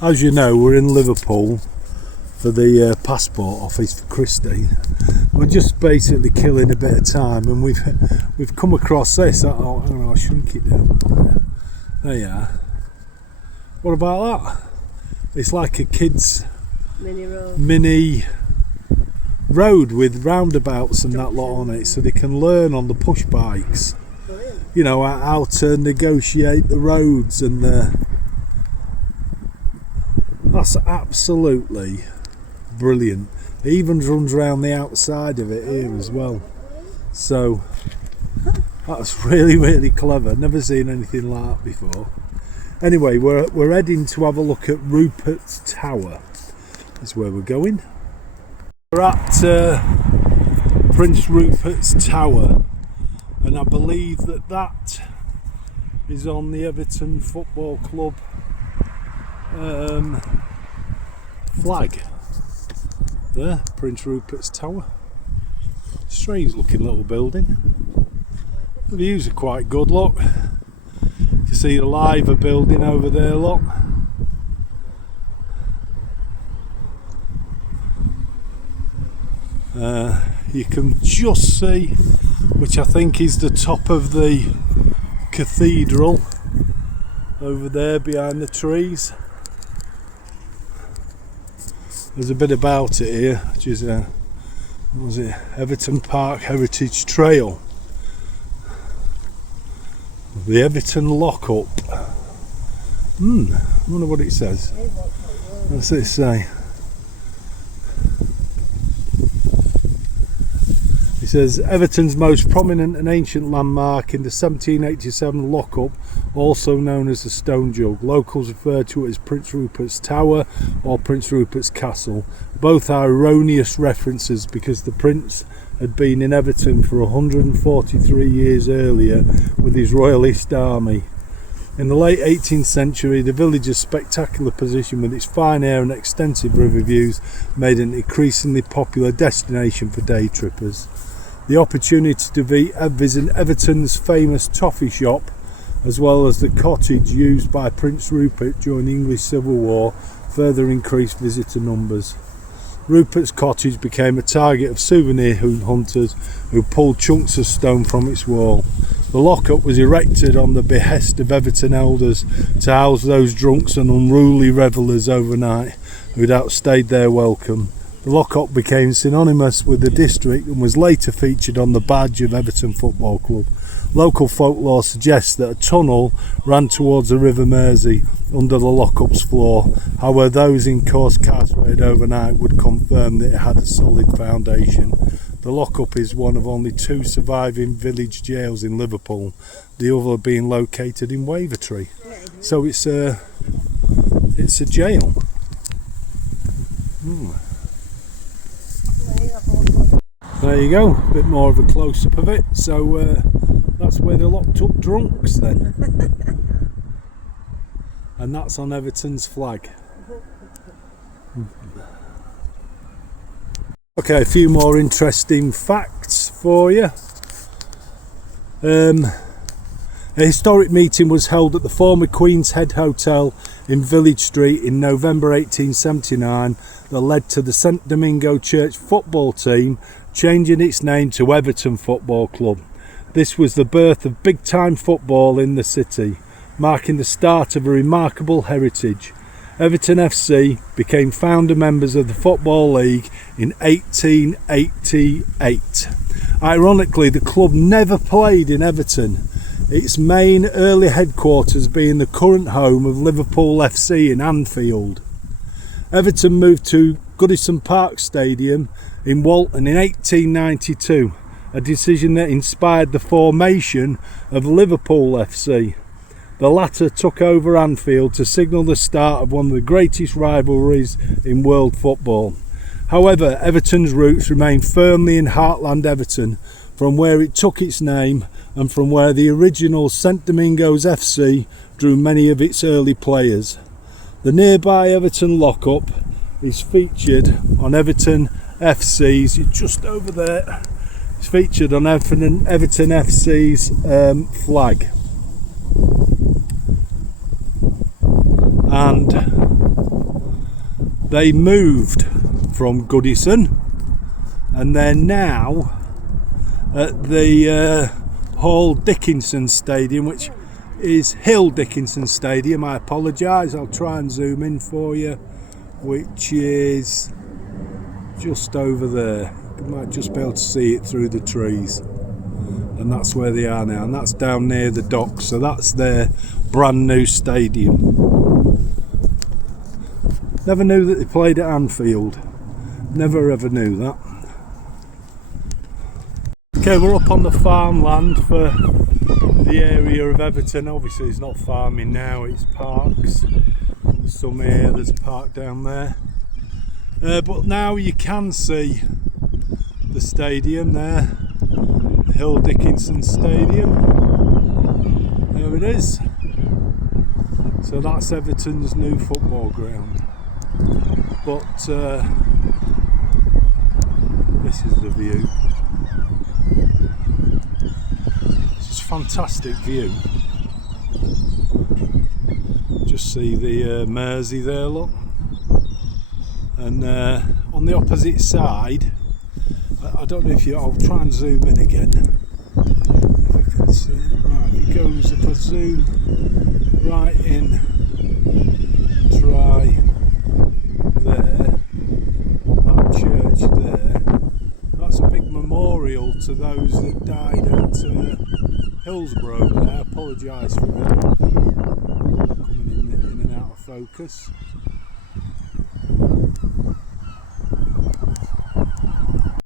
As you know, we're in Liverpool for the passport office for Christy. We're just basically killing a bit of time, and we've come across this. I don't know, I'll shrink it down. There you are. What about that? It's like a kid's mini road with roundabouts and that lot on it, so they can learn on the push bikes. You know, how to negotiate the roads and that's absolutely brilliant. It even runs around the outside of it here as well. So that's really clever. Never seen anything like that before. Anyway, we're heading to have a look at Rupert's Tower. Is where we're going. We're at Prince Rupert's Tower, and I believe that is on the Everton Football Club flag. There, Prince Rupert's Tower. Strange looking little building. The views are quite good, look. You see the Liver building over there, look. You can just see, which I think is the top of the cathedral over there behind the trees. There's a bit about it here, which is what was it, Everton Park Heritage Trail. The Everton Lockup. I wonder what it says. What's it say? It says Everton's most prominent and ancient landmark in the 1787 lockup, also known as the Stone Jug. Locals refer to it as Prince Rupert's Tower or Prince Rupert's Castle. Both are erroneous references because the Prince had been in Everton for 143 years earlier with his royalist army. In the late 18th century, the village's spectacular position with its fine air and extensive river views made it an increasingly popular destination for day trippers. The opportunity to visit Everton's famous toffee shop, as well as the cottage used by Prince Rupert during the English Civil War, further increased visitor numbers. Rupert's cottage became a target of souvenir hunters who pulled chunks of stone from its wall. The lockup was erected on the behest of Everton elders to house those drunks and unruly revellers overnight who'd outstayed their welcome. The lockup became synonymous with the district and was later featured on the badge of Everton Football Club. Local folklore suggests that a tunnel ran towards the River Mersey under the lockup's floor. However, those in course incarcerated overnight would confirm that it had a solid foundation. The lockup is one of only two surviving village jails in Liverpool, the other being located in Wavertree. So it's a jail. There you go, a bit more of a close-up of it. So that's where they locked up drunks then. And that's on Everton's flag. Okay, a few more interesting facts for you. A historic meeting was held at the former Queen's Head Hotel in Village Street in November 1879 that led to the St Domingo Church football team changing its name to Everton Football Club. This was the birth of big-time football in the city, marking the start of a remarkable heritage. Everton FC became founder members of the Football League in 1888. Ironically, the club never played in Everton, its main early headquarters being the current home of Liverpool FC in Anfield. Everton moved to Goodison Park Stadium in Walton in 1892, a decision that inspired the formation of Liverpool FC. The latter took over Anfield to signal the start of one of the greatest rivalries in world football. However, Everton's roots remain firmly in Heartland Everton, from where it took its name and from where the original St Domingos FC drew many of its early players. The nearby Everton lockup is featured on Everton FC's, just over there, it's featured on Everton FC's flag. and they moved from Goodison, and they're now at the Hall Dickinson Stadium, which is Hill Dickinson Stadium. I apologise, I'll try and zoom in for you, which is just over there. You might just be able to see it through the trees, and that's where they are now, and that's down near the docks, so that's their brand new stadium. Never knew that they played at Anfield, never ever knew that. Okay, we're up on the farmland for the area of Everton. Obviously it's not farming now, it's parks. There's some here, there's a park down there, but now you can see the stadium there, the Hill Dickinson Stadium. There it is. So that's Everton's new football ground. But this is the view. It's just a fantastic view. Just see the Mersey there, look. And on the opposite side, I don't know if I'll try and zoom in again. If I can see it. Right, it goes, if I zoom right in, try there, that church there, that's a big memorial to those that died at Hillsborough there. I apologise for that, coming in and out of focus.